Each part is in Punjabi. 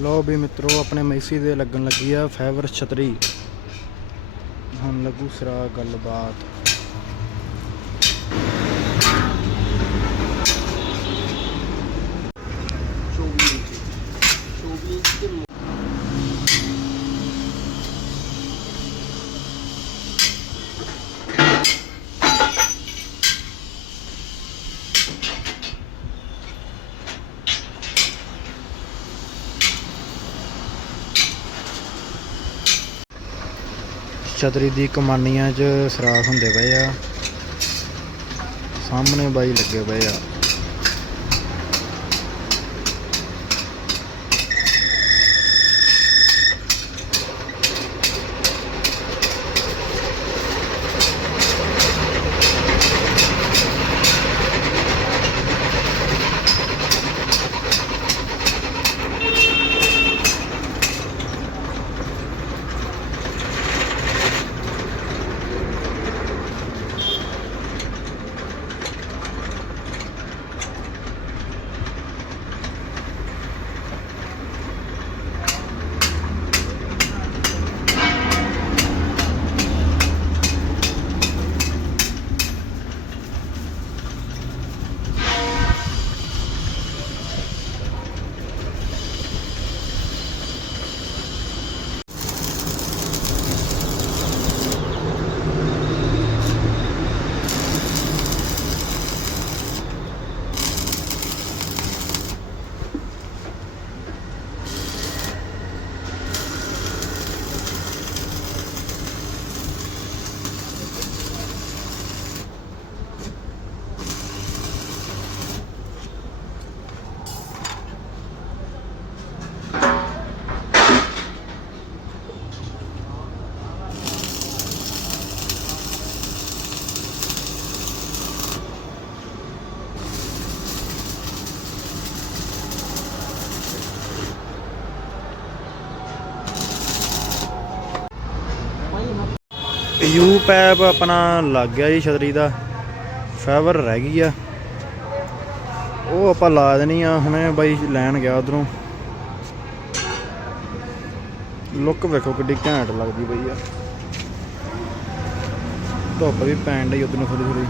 ਲੋ ਵੀ ਮਿੱਤਰੋ, ਆਪਣੇ ਮੈਸੀ ਦੇ ਲੱਗਣ ਲੱਗੀ ਆ ਫਾਈਬਰ ਛਤਰੀ। ਹੁਣ ਲੱਗੂ ਸਰਾ ਗੱਲਬਾਤ। ਛਤਰੀ ਦੀ ਕਮਾਨੀਆਂ 'ਚ ਸਰਾਖ ਹੁੰਦੇ ਪਏ ਆ। ਸਾਹਮਣੇ ਬਾਈ ਲੱਗੇ ਪਏ ਆ। ਯੂ ਪੈਪ ਆਪਣਾ ਲੱਗ ਗਿਆ ਜੀ ਛਤਰੀ ਦਾ, ਫਾਈਬਰ ਰਹਿ ਗਈ ਆ। ਉਹ ਆਪਾਂ ਲਾ ਦੇਣੀ ਆ, ਹੁਣੇ ਬਾਈ ਲੈਣ ਗਿਆ ਉਧਰੋਂ। ਲੁੱਕ ਵੇਖੋ ਕਿੱਡੀ ਘੈਂਟ ਲੱਗਦੀ ਬਈ ਆ। ਧੁੱਪ ਵੀ ਪੈਣ ਡਈ ਉਧਰ ਨੂੰ ਥੋੜੀ ਥੋੜੀ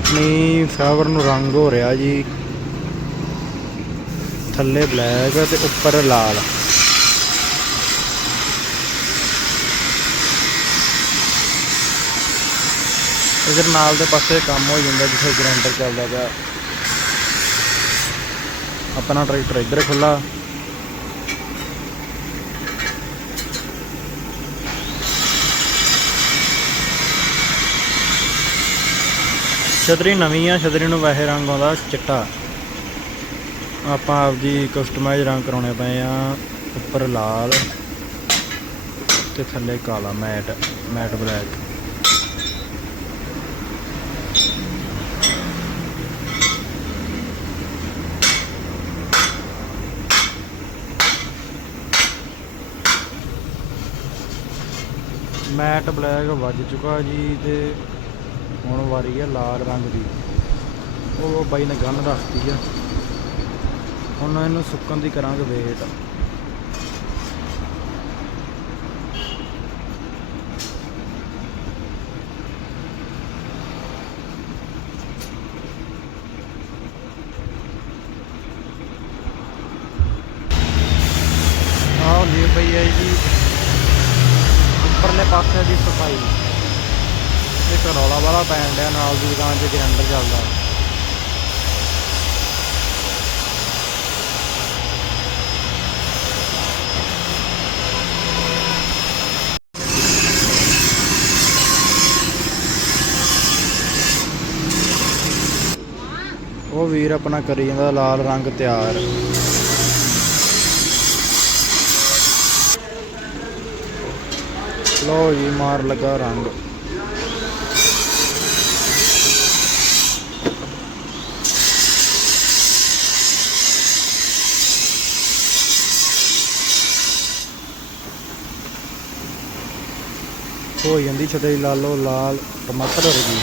ਆਪਣੀ ਫਾਈਬਰ ਨੂੰ ਰੰਗ ਹੋ ਰਿਹਾ ਜੀ। ਥੱਲੇ ਬਲੈਕ ਤੇ ਉੱਪਰ ਲਾਲ। ਇਧਰ ਨਾਲ ਦੇ ਪਾਸੇ ਕੰਮ ਹੋ ਜਾਂਦਾ ਜਿੱਥੇ ਗ੍ਰੈਂਡਰ ਚੱਲਦਾ ਪਿਆ। ਆਪਣਾ ਟਰੈਕਟਰ ਇੱਧਰ ਖੁੱਲਾ ਛਤਰੀ ਨਵੀਂ ਆ, ਛਤਰੀ ਨੂੰ ਵੈਸੇ ਰੰਗ ਆਉਂਦਾ ਚਿੱਟਾ। ਆਪਾਂ ਆਪਦੀ ਕਸਟਮਾਈਜ਼ ਰੰਗ ਕਰਾਉਣੇ ਪਏ ਆ, ਉੱਪਰ ਲਾਲ ਤੇ ਥੱਲੇ ਕਾਲਾ matte matte black. Matte black ਵੱਜ ਚੁੱਕਾ ਜੀ ਤੇ ਹੁਣ ਵਾਰੀ ਹੈ ਲਾਲ ਰੰਗ ਦੀ। ਉਹ ਬਾਈ ਨੇ ਗੰਨ ਰੱਖਤੀ ਆ। ਹੁਣ ਇਹਨੂੰ ਸੁੱਕਣ ਦੀ ਕਰਾਂਗੇ ਵੇਟ ਆਹ ਲਈ ਪਈ ਹੈ ਜੀ। ਉੱਪਰਲੇ ਪਾਸੇ ਦੀ ਸਫ਼ਾਈ। ਇੱਕ ਰੌਲਾ ਵਾਲਾ ਪੈਣ ਡਿਆ ਨਾਲ ਦੀ ਦੁਕਾਨ 'ਚ ਗਰੈਂਡਰ ਚੱਲਦਾ। ਉਹ ਵੀਰ ਆਪਣਾ ਕਰੀ ਜਾਂਦਾ, ਲਾਲ ਰੰਗ ਤਿਆਰ। ਲੋ ਜੀ, ਮਾਰ ਲੱਗਾ ਰੰਗ। ਹੋ ਜਾਂਦੀ ਛਤਰੀ ਲਓ ਲਾਲ ਟਮਾਟਰ ਹੋ ਵਰਗੀ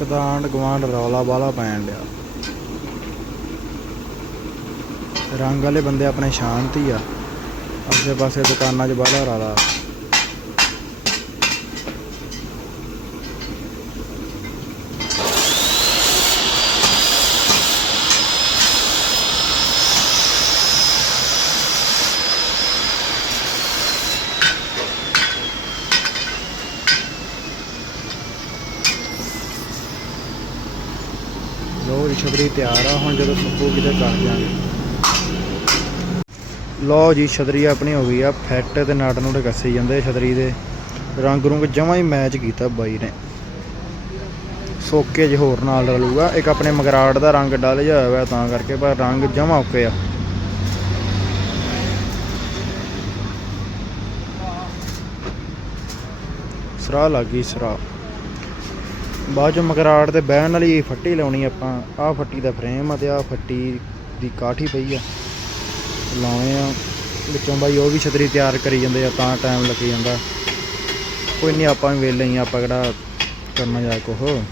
ਇੱਕ ਤਾਂ ਆਂਢ ਗੁਆਂਢ ਰੌਲਾ ਬਾਲਾ ਪੈਣ ਲਿਆ ਰੰਗ ਵਾਲੇ ਬੰਦੇ ਆਪਣੇ ਸ਼ਾਂਤੀ ਆ। ਆਸੇ ਪਾਸੇ ਦੁਕਾਨਾਂ 'ਚ ਬਾਹਲਾ ਰੌਲਾ। ਛਤਰੀ ਤਿਆਰ ਆ, ਹੁਣ ਜਦੋਂ ਸੁੱਕੂ ਕਿਤੇ ਕਰ ਜਾਾਂਗੇ ਲੋ ਜੀ, ਛਤਰੀ ਆਪਣੀ ਹੋ ਗਈ ਆ, ਫਿੱਟ ਤੇ ਨਟ ਨੂੰ ਕੱਸੇ ਜਾਂਦੇ ਛਤਰੀ ਦੇ। ਰੰਗ ਰੁੰਗ ਜਮਾਂ ਹੀ ਮੈਚ ਕੀਤਾ ਬਾਈ ਨੇ। ਸੋਕੇ ਜਿ ਹੋਰ ਨਾਲ ਰਲੂਗਾ। ਇੱਕ ਆਪਣੇ ਮਗਰਾੜ ਦਾ ਰੰਗ ਡਲ ਜਾ ਹੋਇਆ ਤਾਂ ਕਰਕੇ, ਪਰ ਰੰਗ ਜਮਾ ਓਕੇ ਆ। ਸਰਾ ਲੱਗੀ ਸਰਾ ਬਾਅਦ 'ਚੋਂ ਮਗਰਾੜ ਤੇ ਬਹਿਣ ਵਾਲੀ ਫੱਟੀ ਲਾਉਣੀ ਆਪਾਂ। ਆਹ ਫੱਟੀ ਦਾ ਫਰੇਮ ਆ ਤੇ ਆਹ ਫੱਟੀ ਦੀ ਕਾਠੀ ਪਈ ਆ। ਲਾਉਣੇ ਆ। ਵਿੱਚੋਂ ਬਾਈ ਉਹ ਵੀ ਛਤਰੀ ਤਿਆਰ ਕਰੀ ਜਾਂਦੇ ਆ, ਤਾਂ ਟਾਈਮ ਲੱਗੀ ਜਾਂਦਾ। ਕੋਈ ਨਹੀਂ ਆਪਾਂ ਵੀ ਵੇਲੇ ਹੀ ਆਪਾਂ ਕਿਹੜਾ ਕਰਨਾ ਜਾ ਕੋਹ